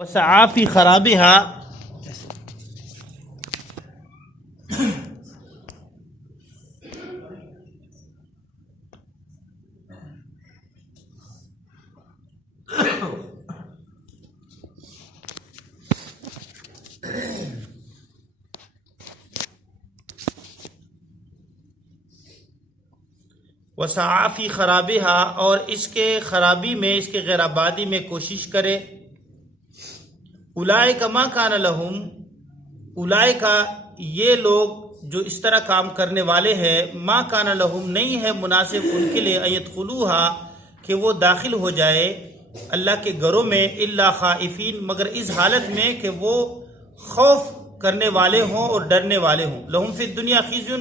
وسعى في خرابها وسعى في خرابها اور اس کے خرابی میں، اس کے غیر آبادی میں کوشش کرے۔ اولئک ما کان لہم، اولئک یہ لوگ جو اس طرح کام کرنے والے ہیں، ما کان لہم نہیں ہے مناسب ان کے لیے، ان یدخلوہا کہ وہ داخل ہو جائے اللہ کے گھروں میں، الا خائفین مگر اس حالت میں کہ وہ خوف کرنے والے ہوں اور ڈرنے والے ہوں۔ لہم فی الدنیا خزی،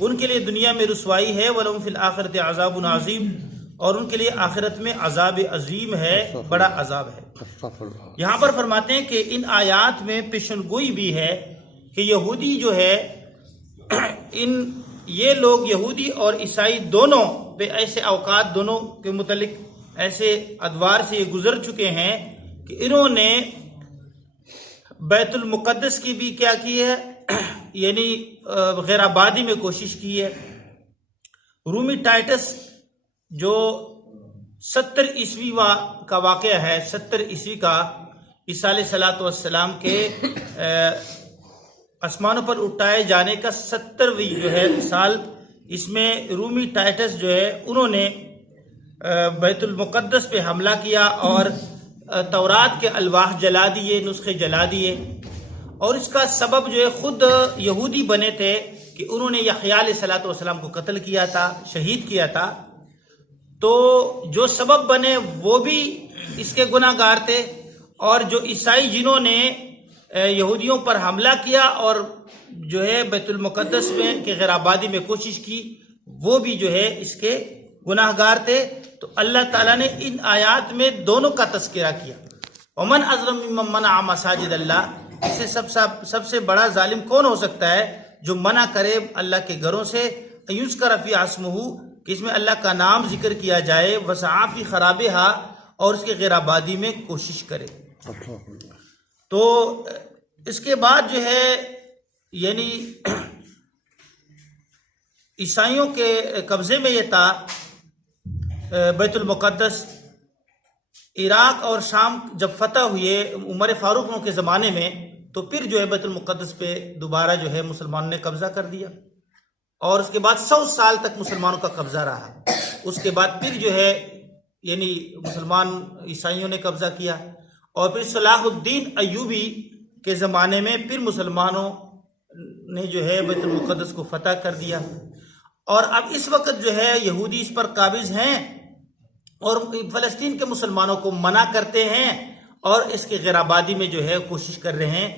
ان کے لیے دنیا میں رسوائی ہے، وَلَهُمْ فِي الْآخِرَةِ عَذَابٌ عَظِيمٌ اور ان کے لیے آخرت میں عذاب عظیم ہے، بڑا عذاب ہے۔ یہاں پر فرماتے ہیں کہ ان آیات میں پیشن گوئی بھی ہے کہ یہودی جو ہے، یہ لوگ یہودی اور عیسائی دونوں پہ ایسے اوقات، دونوں کے متعلق ایسے ادوار سے یہ گزر چکے ہیں کہ انہوں نے بیت المقدس کی بھی کیا کی ہے، یعنی غیر آبادی میں کوشش کی ہے۔ رومی ٹائٹس جو 70 عیسوی کا واقعہ ہے، 70 عیسوی کا، عیسیٰ علیہ الصلوۃ والسلام کے آسمانوں پر اٹھائے جانے کا 70ویں جو ہے سال، اس میں رومی ٹائٹس جو ہے انہوں نے بیت المقدس پہ حملہ کیا اور تورات کے الواح جلا دیے، نسخے جلا دیے، اور اس کا سبب جو ہے خود یہودی بنے تھے کہ انہوں نے یحییٰ علیہ الصلوۃ والسلام کو قتل کیا تھا، شہید کیا تھا۔ تو جو سبب بنے وہ بھی اس کے گناہ گار تھے، اور جو عیسائی جنہوں نے یہودیوں پر حملہ کیا اور جو ہے بیت المقدس میں کہ غیر آبادی میں کوشش کی، وہ بھی جو ہے اس کے گناہ گار تھے۔ تو اللہ تعالیٰ نے ان آیات میں دونوں کا تذکرہ کیا۔ ومن اظلم ممن منع مساجد اللہ، اس سے سب سے بڑا ظالم کون ہو سکتا ہے جو منع کرے اللہ کے گھروں سے، یذکر فی اسمہ کہ اس میں اللہ کا نام ذکر کیا جائے، وسعی فی خرابہا اور اس کے غیر آبادی میں کوشش کرے۔ تو اس کے بعد جو ہے یعنی عیسائیوں کے قبضے میں یہ تھا بیت المقدس۔ عراق اور شام جب فتح ہوئے عمر فاروق کے زمانے میں، تو پھر جو ہے بیت المقدس پہ دوبارہ جو ہے مسلمانوں نے قبضہ کر دیا، اور اس کے بعد 100 سال تک مسلمانوں کا قبضہ رہا۔ اس کے بعد پھر جو ہے یعنی مسلمان عیسائیوں نے قبضہ کیا، اور پھر صلاح الدین ایوبی کے زمانے میں پھر مسلمانوں نے جو ہے بیت المقدس کو فتح کر دیا، اور اب اس وقت جو ہے یہودی اس پر قابض ہیں اور فلسطین کے مسلمانوں کو منع کرتے ہیں اور اس کے غیر آبادی میں جو ہے کوشش کر رہے ہیں۔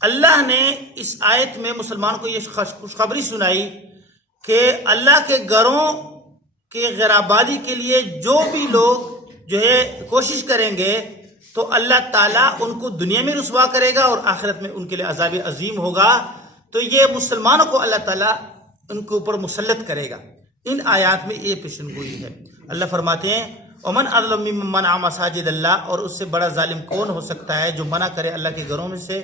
اللہ نے اس آیت میں مسلمان کو یہ خوشخبری سنائی کہ اللہ کے گھروں کے غیر آبادی کے لیے جو بھی لوگ جو ہے کوشش کریں گے تو اللہ تعالیٰ ان کو دنیا میں رسوا کرے گا اور آخرت میں ان کے لیے عذاب عظیم ہوگا۔ تو یہ مسلمانوں کو اللہ تعالیٰ ان کے اوپر مسلط کرے گا۔ ان آیات میں یہ پیشن گوئی ہے۔ اللہ فرماتے ہیں ومن اظلم ممن منع مساجد اللہ، اور اس سے بڑا ظالم کون ہو سکتا ہے جو منع کرے اللہ کے گھروں میں سے،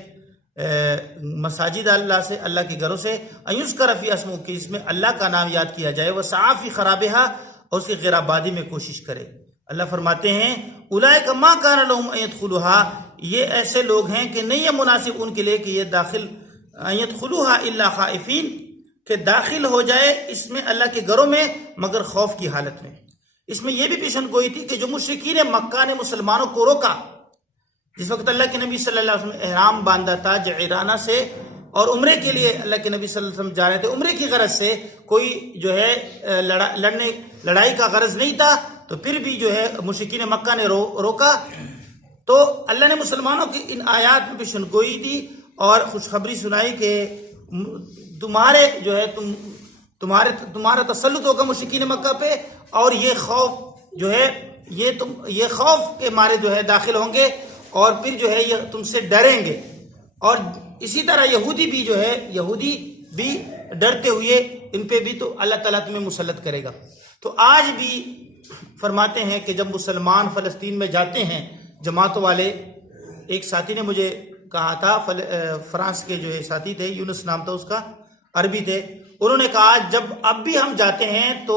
مساجد اللہ سے، اللہ کے گھروں سے، ان یذکر فی اسمہ کہ اس میں اللہ کا نام یاد کیا جائے، وسعی فی خرابہا اور اس کی غیر آبادی میں کوشش کرے۔ اللہ فرماتے ہیں اولئک ما کان لہم ان یدخلوہا، یہ ایسے لوگ ہیں کہ نہیں ہے مناسب ان کے لیے کہ یہ داخل، ان یدخلوہا الا خائفین کہ داخل ہو جائے اس میں اللہ کے گھروں میں مگر خوف کی حالت میں۔ اس میں یہ بھی پیشن گوئی تھی کہ جو مشرکین مکہ نے مسلمانوں کو روکا، جس وقت اللہ کے نبی صلی اللہ علیہ وسلم احرام باندھا تھا جعرانہ سے اور عمرے کے لیے اللہ کے نبی صلی اللہ علیہ وسلم جا رہے تھے، عمرے کی غرض سے، کوئی جو ہے لڑائی کا غرض نہیں تھا، تو پھر بھی جو ہے مشرکین مکہ نے روکا۔ تو اللہ نے مسلمانوں کی ان آیات میں پیشن گوئی دی اور خوشخبری سنائی کہ تمہارے جو ہے تمہارا تسلط ہوگا مشرکین مکہ پہ، اور یہ خوف جو ہے یہ خوف کے مارے جو ہے داخل ہوں گے، اور پھر جو ہے یہ تم سے ڈریں گے، اور اسی طرح یہودی بھی ڈرتے ہوئے ان پہ بھی تو اللہ تعالیٰ تمہیں مسلط کرے گا۔ تو آج بھی فرماتے ہیں کہ جب مسلمان فلسطین میں جاتے ہیں جماعت والے، ایک ساتھی نے مجھے کہا تھا، فرانس کے جو ہے ساتھی تھے، یونس نام تھا اس کا، عربی تھے، انہوں نے کہا جب اب بھی ہم جاتے ہیں تو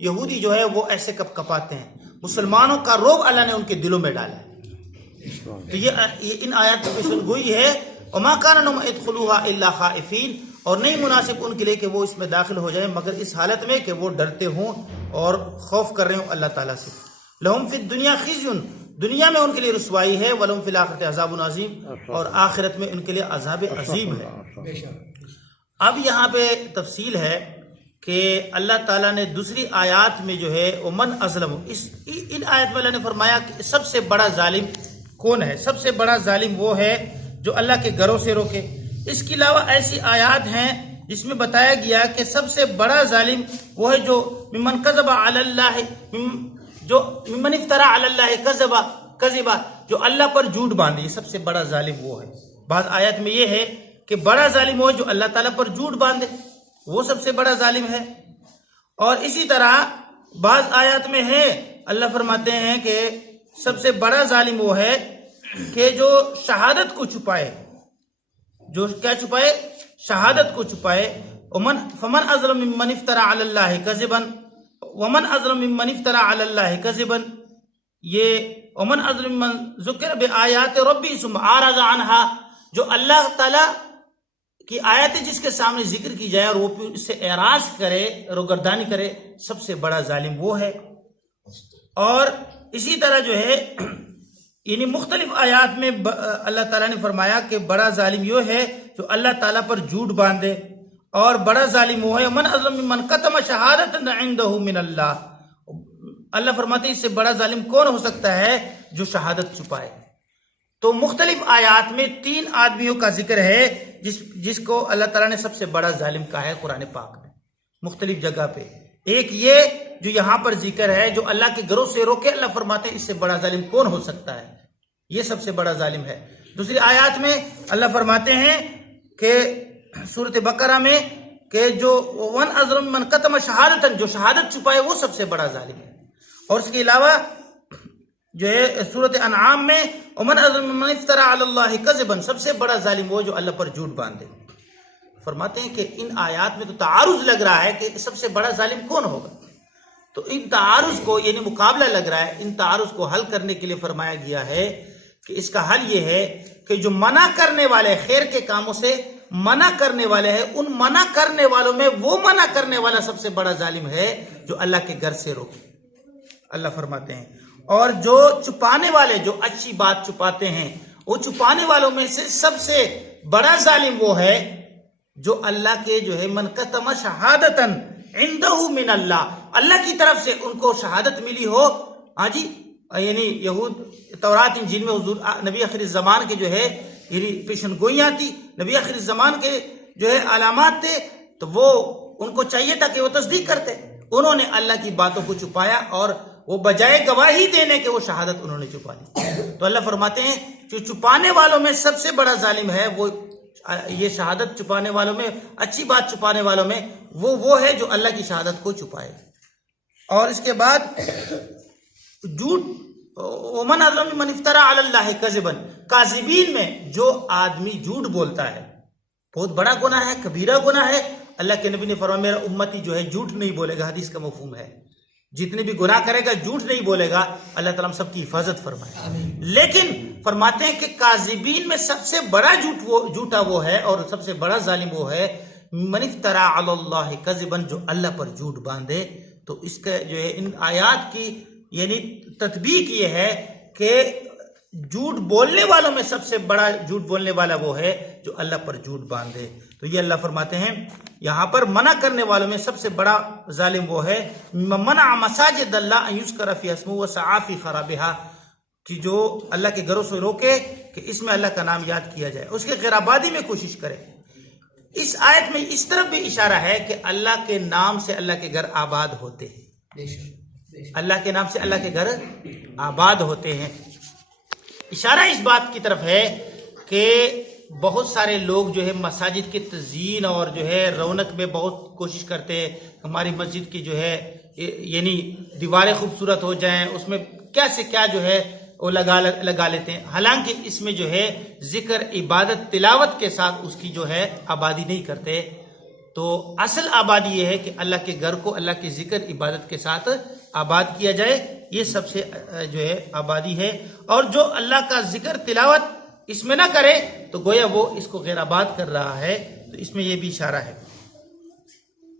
یہودی جو ہے وہ ایسے کپ کپاتے ہیں، مسلمانوں کا روب اللہ نے ان کے دلوں میں ڈالا ہے۔ تو یہ ان آیات کی پیشن گوئی ہے، وما کان لهم يدخلوها الا خائفین، اور نہیں مناسب ان کے لیے کہ وہ اس میں داخل ہو جائیں مگر اس حالت میں کہ وہ ڈرتے ہوں اور خوف کر رہے ہوں اللہ تعالیٰ سے۔ لہم فی الدنیا خزی، دنیا میں ان کے لیے رسوائی ہے، ولہم فی الآخرۃ عذاب عظیم، اور آخرت میں ان کے لیے عذاب عظیم ہے۔ اب یہاں پہ تفصیل ہے کہ اللہ تعالیٰ نے دوسری آیات میں جو ہے ومن اظلم، ان آیت میں اللہ نے فرمایا کہ سب سے بڑا ظالم کون ہے؟ سب سے بڑا ظالم وہ ہے جو اللہ کے گھروں سے روکے۔ اس کے علاوہ ایسی آیات ہیں جس میں بتایا گیا کہ سب سے بڑا ظالم وہ ہے جو ممن کذب علی اللہ، جو ممن افترا علی اللہ کذبا، جو اللہ پر جھوٹ باندھے، یہ سب سے بڑا ظالم وہ ہے۔ بعض آیات میں یہ ہے کہ بڑا ظالم وہ ہے جو اللہ تعالیٰ پر جھوٹ باندھے، وہ سب سے بڑا ظالم ہے۔ اور اسی طرح بعض آیات میں ہے اللہ فرماتے ہیں کہ سب سے بڑا ظالم وہ ہے کہ جو شہادت کو چھپائے، جو کیا چھپائے؟ شہادت کو چھپائے۔ فمن اظلم ممن افترا علی اللہ کذبا، ومن اظلم ممن افترا علی اللہ کذبا، یہ ومن اظلم من ذکر بآیات ربی ثم اعرض عنها، جو اللہ تعالیٰ کی آیتیں جس کے سامنے ذکر کی جائے اور وہ پھر اس سے اعراض کرے، روگردانی کرے، سب سے بڑا ظالم وہ ہے۔ اور اسی طرح جو ہے یعنی مختلف آیات میں اللہ تعالیٰ نے فرمایا کہ بڑا ظالم یہ ہے جو اللہ تعالیٰ پر جھوٹ باندھے، اور بڑا ظالم وہ ہے من اظلم ممن کتم شہادۃ عنده من اللہ، اللہ فرماتے ہیں اس سے بڑا ظالم کون ہو سکتا ہے جو شہادت چھپائے۔ تو مختلف آیات میں 3 آدمیوں کا ذکر ہے جس کو اللہ تعالیٰ نے سب سے بڑا ظالم کہا ہے قرآن پاک میں مختلف جگہ پہ۔ ایک یہ جو یہاں پر ذکر ہے جو اللہ کے گھروں سے روکے، اللہ فرماتے ہیں اس سے بڑا ظالم کون ہو سکتا ہے، یہ سب سے بڑا ظالم ہے۔ دوسری آیات میں اللہ فرماتے ہیں کہ سورۃ بقرہ میں کہ جو ون اظلم من کتم شہادتن، جو شہادت چھپائے وہ سب سے بڑا ظالم ہے۔ اور اس کے علاوہ جو ہے سورۃ انعام میں ومن اظلم ممن افترا علی اللہ کذبا، سب سے بڑا ظالم وہ جو اللہ پر جھوٹ باندھے۔ فرماتے ہیں کہ ان آیات میں تو تعارض لگ رہا ہے کہ سب سے بڑا ظالم کون ہوگا، تو ان تعارض کو یعنی مقابلہ لگ رہا ہے، ان تعارض کو حل کرنے کے لیے فرمایا گیا ہے کہ اس کا حل یہ ہے کہ جو منع کرنے والے خیر کے کاموں سے منع کرنے والے ہیں، ان منع کرنے والوں میں وہ منع کرنے والا سب سے بڑا ظالم ہے جو اللہ کے گھر سے روکے، اللہ فرماتے ہیں۔ اور جو چھپانے والے، جو اچھی بات چھپاتے ہیں، وہ چھپانے والوں میں سے سب سے بڑا ظالم وہ ہے جو اللہ کے جو ہے من کتم شہادتن عنده من اللہ، اللہ کی طرف سے ان کو شہادت ملی ہو، ہاں جی، یعنی یہود تورات انجیل میں حضور نبی آخر الزمان کے جو ہے یعنی پیشن گوئیاں تھی، نبی آخر الزمان کے جو ہے علامات تھے، تو وہ ان کو چاہیے تھا کہ وہ تصدیق کرتے، انہوں نے اللہ کی باتوں کو چھپایا اور وہ بجائے گواہی دینے کے وہ شہادت انہوں نے چھپا لی۔ تو اللہ فرماتے ہیں جو چھپانے والوں میں سب سے بڑا ظالم ہے وہ یہ شہادت چھپانے والوں میں، اچھی بات چھپانے والوں میں وہ ہے جو اللہ کی شہادت کو چھپائے۔ اور اس کے بعد جھوٹ، ومن اظلم ممن افترا علی اللہ کذبا، کاذبین میں جو آدمی جھوٹ بولتا ہے بہت بڑا گناہ ہے، کبیرہ گناہ ہے۔ اللہ کے نبی نے فرمایا میرا امتی جو ہے جھوٹ نہیں بولے گا، حدیث کا مفہوم ہے جتنے بھی گناہ کرے گا جھوٹ نہیں بولے گا، اللہ تعالیٰ ہم سب کی حفاظت فرمائے۔ لیکن فرماتے ہیں کہ کاذبین میں سب سے بڑا جھوٹا وہ ہے اور سب سے بڑا ظالم وہ ہے من افترا علی اللہ کذبا، جو اللہ پر جھوٹ باندھے۔ تو اس کا جو ہے ان آیات کی یعنی تطبیق یہ ہے کہ جھوٹ بولنے والوں میں سب سے بڑا جھوٹ بولنے والا وہ ہے جو اللہ پر جھوٹ باندھے۔ تو یہ اللہ فرماتے ہیں یہاں پر منع کرنے والوں میں سب سے بڑا ظالم وہ ہے منع مساجد اللہ ان یذکر فی اسمہ وسعی فی خرابها، کہ جو اللہ کے گھروں سے روکے کہ اس میں اللہ کا نام یاد کیا جائے، اس کے خیرآبادی میں کوشش کرے۔ اس آیت میں اس طرف بھی اشارہ ہے کہ اللہ کے نام سے اللہ کے گھر آباد ہوتے ہیں، اللہ کے نام سے اللہ کے گھر آباد ہوتے ہیں۔ اشارہ اس بات کی طرف ہے کہ بہت سارے لوگ جو ہے مساجد کی تزئین اور جو ہے رونق میں بہت کوشش کرتے ہیں، ہماری مسجد کی جو ہے یعنی دیواریں خوبصورت ہو جائیں، اس میں کیا سے کیا جو ہے وہ لگا لیتے ہیں، حالانکہ اس میں جو ہے ذکر، عبادت، تلاوت کے ساتھ اس کی جو ہے آبادی نہیں کرتے۔ تو اصل آبادی یہ ہے کہ اللہ کے گھر کو اللہ کے ذکر، عبادت کے ساتھ آباد کیا جائے، یہ سب سے جو ہے آبادی ہے۔ اور جو اللہ کا ذکر، تلاوت اس میں نہ کرے تو گویا وہ اس کو غیر آباد کر رہا ہے، تو اس میں یہ بھی اشارہ ہے۔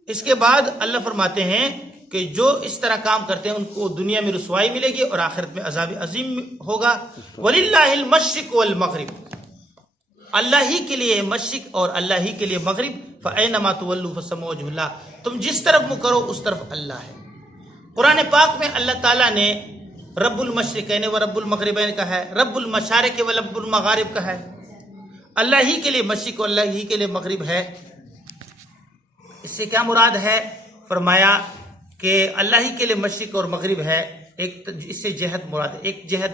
اس کے بعد اللہ فرماتے ہیں کہ جو اس طرح کام کرتے ہیں ان کو دنیا میں رسوائی ملے گی اور آخرت میں عذاب عظیم ہوگا۔ وَلِلَّهِ الْمَشْرِقُ وَالْمَغْرِبُ، اللہ ہی کے لیے مشرق اور اللہ ہی کے لیے مغرب۔ فَأَيْنَمَا تُوَلُّوا فَثَمَّ وَجْهُ اللَّهِ، تم جس طرف منہ کرو اس طرف اللہ ہے۔ قرآن پاک میں اللہ تعالیٰ نے رب المشرقین و رب المغربین کہا ہے، رب المشارق و رب المغارب کہا ہے۔ اللہ ہی کے لیے مشرق اور اللہ ہی کے لیے مغرب ہے۔ اس سے کیا مراد ہے؟ فرمایا کہ اللہ ہی کے لیے مشرق اور مغرب ہے، ایک اس سے جہت مراد ہے، ایک جہت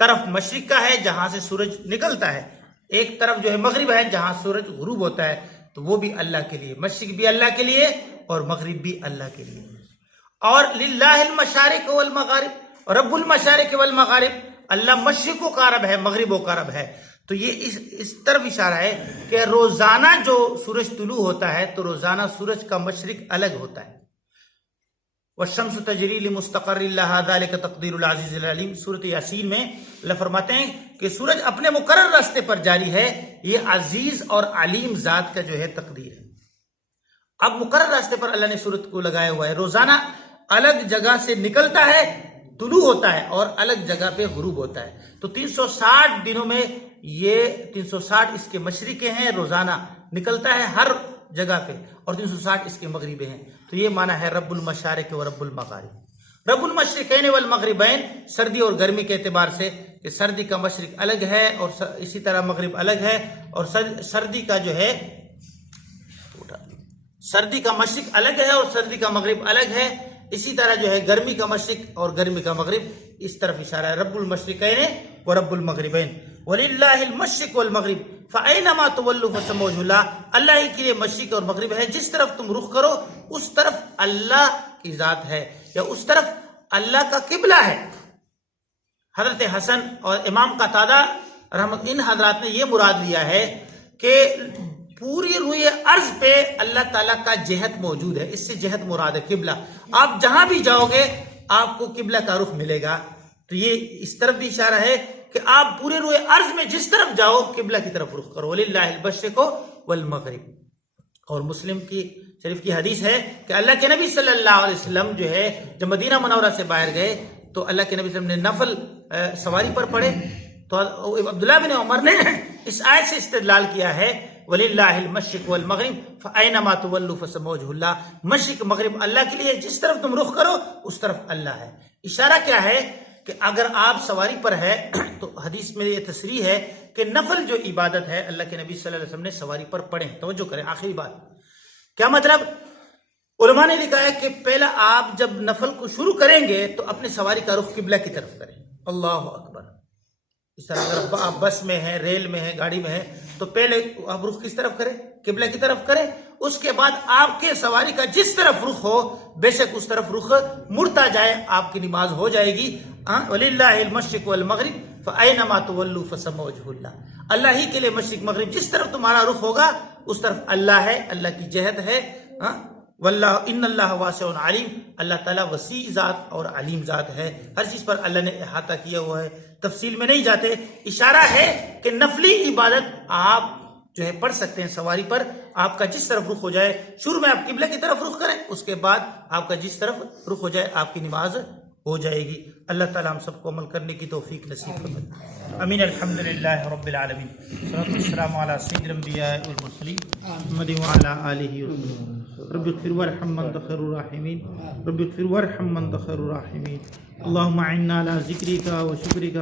طرف مشرق کا ہے جہاں سے سورج نکلتا ہے، ایک طرف جو ہے مغرب ہے جہاں سورج غروب ہوتا ہے، تو وہ بھی اللہ کے لیے، مشرق بھی اللہ کے لیے اور مغرب بھی اللہ کے لیے۔ اور للہ المشارق والمغارب، رب المشارق والمغارب، اللہ مشرقوں کا رب ہے، مغربوں کا رب ہے۔ تو یہ اس طرف اشارہ ہے کہ روزانہ جو سورج طلوع ہوتا ہے تو روزانہ سورج کا مشرق الگ ہوتا ہے۔ والشمس تجری لمستقر لها ذلك تقدیر العزیز العلیم، سورۃ یاسین میں اللہ فرماتے ہیں کہ سورج اپنے مقرر راستے پر جاری ہے، یہ عزیز اور علیم ذات کا جو ہے تقدیر ہے۔ اب مقرر راستے پر اللہ نے سورج کو لگایا ہوا ہے، روزانہ الگ جگہ سے نکلتا ہے، طلوع ہوتا ہے اور الگ جگہ پہ غروب ہوتا ہے۔ تو 360 دنوں میں یہ 360 اس کے مشرقیں ہیں، روزانہ نکلتا ہے ہر جگہ پہ، اور 360 اس کے مغربیں ہیں۔ تو یہ معنی ہے رب المشارق و رب المغارب۔ رب المشرقین والمغربین، سردی اور گرمی کے اعتبار سے کہ سردی کا مشرق الگ ہے اور اسی طرح مغرب الگ ہے، اور سردی کا جو ہے سردی کا مشرق الگ ہے اور سردی کا مغرب الگ ہے، اسی طرح جو ہے گرمی کا مشرق اور گرمی کا مغرب، اس طرف اشارہ ہے رب المشرقین و رب المغربین۔ وَلِلَّهِ الْمَشْرِقُ وَالْمَغْرِبُ فَأَيْنَمَا تُوَلُّوا فَثَمَّ وَجْهُ اللَّهِ، اللہ ہی کے لیے مشرق اور مغرب ہے، جس طرف تم رخ کرو اس طرف اللہ کی ذات ہے، یا اس طرف اللہ کا قبلہ ہے۔ حضرت حسن اور امام قتادہ رحمت، ان حضرات نے یہ مراد لیا ہے کہ پوری روئے ارض پہ اللہ تعالیٰ کا جہت موجود ہے، اس سے جہت مراد ہے قبلہ۔ آپ جہاں بھی جاؤ گے آپ کو قبلہ کا رخ ملے گا، تو یہ اس طرف بھی اشارہ ہے کہ آپ پورے روئے ارض میں جس طرف جاؤ قبلہ کی طرف رخ کرو۔ وَلِلَّهِ الْمَشْرِقُ وَالْمَغْرِبُ۔ اور مسلم کی شریف کی حدیث ہے کہ اللہ کے نبی صلی اللہ علیہ وسلم جو ہے جب مدینہ منورہ سے باہر گئے تو اللہ کے نبی صلی اللہ علیہ وسلم نے نفل سواری پر پڑھے، تو عبداللہ بن عمر نے اس آیت سے استدلال کیا ہے وَلِلَّهِ الْمَشْرِقُ وَالْمَغْرِبُ فَأَيْنَمَا تُوَلُّوا فَثَمَّ وَجْهُ اللَّهِ، مشرق مغرب اللہ کے لیے، جس طرف تم رخ کرو اس طرف اللہ ہے۔ اشارہ کیا ہے کہ اگر آپ سواری پر ہے تو حدیث میں یہ تصریح ہے کہ نفل جو عبادت ہے اللہ کے نبی صلی اللہ علیہ وسلم نے سواری پر پڑھیں۔ توجہ کریں، آخری بات کیا مطلب؟ علماء نے لکھا ہے کہ پہلا آپ جب نفل کو شروع کریں گے تو اپنے سواری کا رخ قبلہ کی طرف کریں، اللہ اکبر۔ اس طرح اگر آپ بس میں ہیں، ریل میں ہیں، گاڑی میں ہیں تو پہلے آپ رخ کس طرف کریں؟ قبلہ کی طرف کریں۔ اس کے بعد آپ کے سواری کا جس طرف رخ ہو بے شک اس طرف رخ مڑتا جائے، آپ کی نماز ہو جائے گی۔ وَلِلَّهِ الْمَشْرِقُ وَالْمَغْرِبُ فَأَيْنَمَا تُوَلُّوا فَثَمَّ وَجْهُ اللَّهِ، اللہ ہی کے لیے مشرق مغرب، جس طرف تمہارا رخ ہوگا اس طرف اللہ ہے، اللہ کی جہت ہے۔ واللہ ان اللہ واسع علیم، اللہ تعالیٰ وسیع ذات اور علیم ذات ہے، ہر چیز پر اللہ نے احاطہ کیا ہوا ہے۔ تفصیل میں نہیں جاتے، اشارہ ہے کہ نفلی عبادت آپ جو ہے پڑھ سکتے ہیں سواری پر، آپ کا جس طرف رخ ہو جائے، شروع میں آپ قبلہ کی طرف رخ کریں، اس کے بعد آپ کا جس طرف رخ ہو جائے آپ کی نماز ہو جائے گی۔ اللہ تعالیٰ ہم سب کو عمل کرنے کی توفیق نصیب فرمائے، امین۔ الحمدللہ رب العالمین، والصلاۃ والسلام علی سید الانبیاء والمرسلین محمد وعلی آلہ وسلم۔ رب اغفر وارحم من انت خیر الراحمین، رب اغفر وارحم من انت خیر الراحمین، اللهم اعنا على ذکرک و شکرک